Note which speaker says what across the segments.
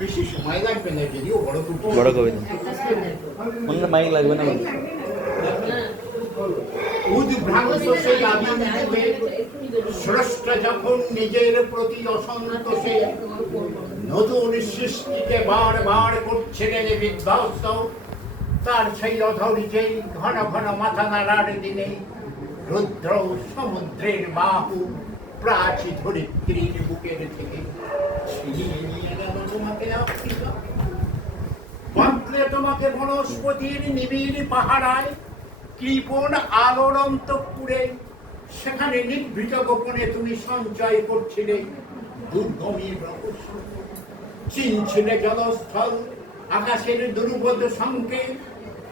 Speaker 1: বেশি সময় লাগবে না যদিও বড় দুটো
Speaker 2: বড় কবিতা মনে মাইক লাগবে না বলে।
Speaker 1: উদ্ভ্রান্ত সেই আদিম যুগে স্রষ্টা যখন নিজের প্রতি অসন্তোষে নতুন সৃষ্টিকে বারবার করছিলেন বিধ্বস্ত তার সেই অধৈর্যেই ঘন ঘন মাথা নাড়ার দিনে রুদ্র সমুদ্রের বাহু প্রাচী ধরিত্রীর বুকের থেকে। গেল তোমাকে বনস্পতির নিবিড় পাহারায় সেখানে নিভৃত গোপনে তুমি সঞ্চয় করছিলে। দুর্গমী রহস্য চিনছিলে জলস্থল, আকাশের দুর্বোধ সংকেত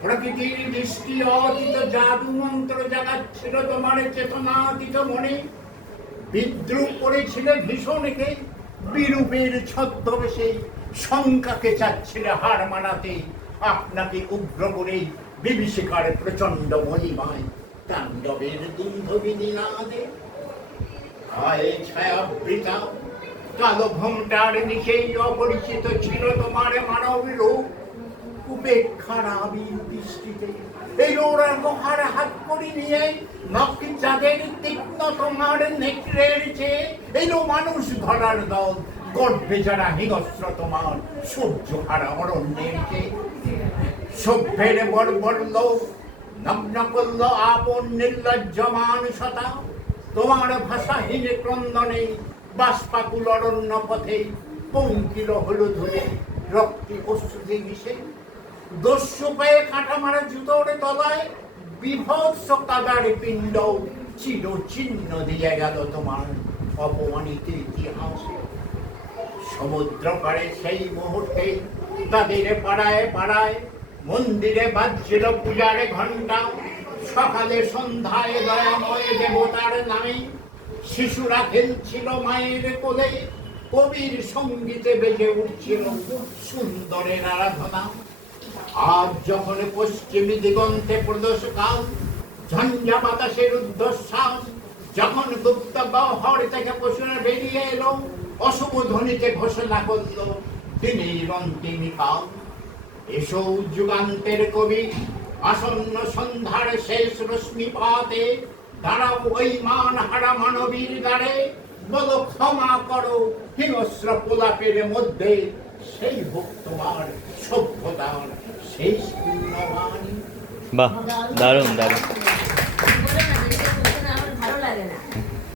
Speaker 1: প্রকৃতির দৃষ্টি অতীত জাদু মন্ত্র জাগাচ্ছিল তোমার চেতনাতীত মনে। বিদ্রুপ করেছিলে ভীষণকে বিরূপের ছদ্মবেশে শঙ্কাকে চাচ্ছিলে হার মানাতে। আপনাকে উগ্র করে বিভীষিকার প্রচণ্ড মহিমায় তাণ্ডবের দুন্ধবিনী নাদে আয়ে ছায়াবৃতা কালো নিচেই অপরিচিত ছিল তোমার মানব রূপ। উপেক্ষার আবির দৃষ্টিতে এই ওরা নিয়ে তীক্ষ্ণ তোমার এলো মানুষ ধরার দল। যারা হিংস্র তোমার হারা অরণ্যের সভ্যের নগ্ন করল আপন মানুষতা তোমার ভাষাহীন ক্রন্দনে বাষ্পাকুল অরণ্য পথে পঙ্কিল হলো ধুলে রক্তি অশ্রুতি মিশে। দস্যু পায়ে কাঁটা মারা জুতোর তলায় বিভৎস কাদার পিণ্ড চির চিহ্ন দিয়ে গেল তোমার অপমানিত ইতিহাসে। সমুদ্র পাড়ে সেই মুহূর্তে তাদের পাড়ায় পাড়ায় মন্দিরে বাজছিল পূজার ঘণ্টা সকালে সন্ধ্যায় দয়াময় দেবতার নামে শিশুরা খেলছিল মায়ের কোলে। কবির সঙ্গীতে বেজে উঠছিল সুন্দরের আরাধনা। আজ যখন পশ্চিমী দিগন্তে প্রদোষ ঝঞ্ঝা বাতাসের উদ্ধশ্বাস যখন গুপ্ত গহর থেকে পশুরা বেরিয়ে এলো, অশুভ ধ্বনিতে ঘোষণা করল দিনের অন্তিমী কাল। এসো যুগান্তের কবি, আসন্ন সন্ধ্যার শেষ রশ্মিপাতে দাঁড়াও ওই মান হারা মানবীর দ্বারে, বলো ক্ষমা করো হিংস্র প্রলাপের মধ্যে। সেই হোক সভ্যতার শেষ
Speaker 2: বাহ দারুণ দারুণ।